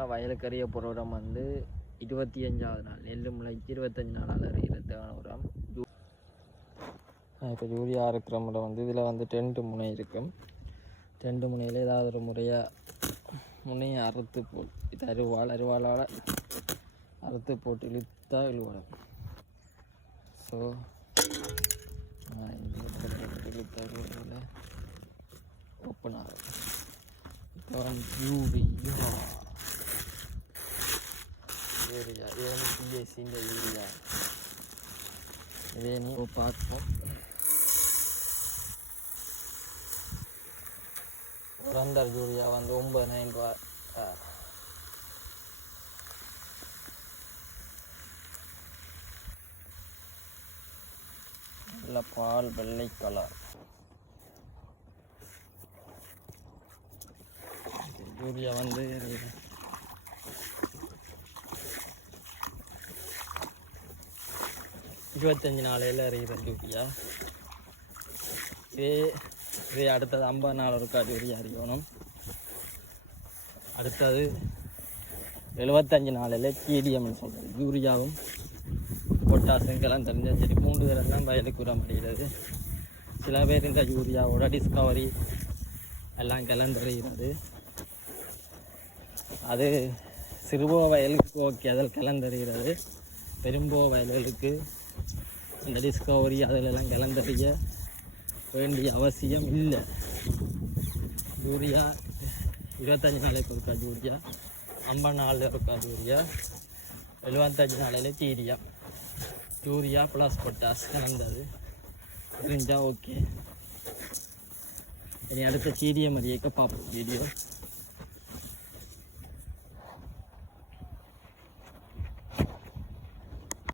நாங்கள் வயலுக்கு அறிய போகிற உரம் வந்து 25வது நாள் நெல் முளைக்கு 25 நாளால் அறிகிறதுக்கான உரம். இப்போ யூரியா இருக்கிற முறை வந்து இதில் வந்து 2 முனை இருக்கும். 2 முனையில் ஏதாவது ஒரு முனையை அறுத்து போட்டு அருவாளால் அறுத்து போட்டு இழுத்தா இழுவணும். ஸோ இழுத்த ஓப்பன் ஆகும். இப்போ வந்து யூரியா இது வந்து பிஎஸ்சின்ற யூரியா. இதே நீ பார்ப்போம். ரந்தர் யூரியா வந்து 9,000 ரூபா. நல்ல பால் வெள்ளை கலர் யூரியா வந்து 25 நாளையில் அறிகிற யூரியா. இதே அடுத்தது 50 நாள் ஒருக்கா யூரியா அறியணும். அடுத்தது 75 நாளில் டிடிஎம்னு சொல்கிறது. யூரியாவும் பொட்டாசுங்கெல்லாம் தெரிஞ்ச சரி 3 பேரெல்லாம் வயலுக்கு உரம் அடைகிறது. சில பேர் இந்த யூரியாவோட டிஸ்கவரி எல்லாம் கலந்துறது. அது சிறுபோ வயலுக்கு ஓகே, அதில் கலந்தறிகிறது. பெரும்போ வயல்களுக்கு இந்த டிஸ்கவரி அதிலெல்லாம் கலந்தறிய வேண்டிய அவசியம் இல்லை. யூரியா 25 நாளைக்கு இருக்கா யூரியா, 50 நாளில் இருக்கா யூரியா, 75 நாளையில் டிடிஎம். யூரியா ப்ளஸ் பொட்டாஸ் கலந்தது தெரிஞ்சால் ஓகே. இனி அடுத்த டிடிஎம் அறியக்க பார்ப்போம் வீடியோ.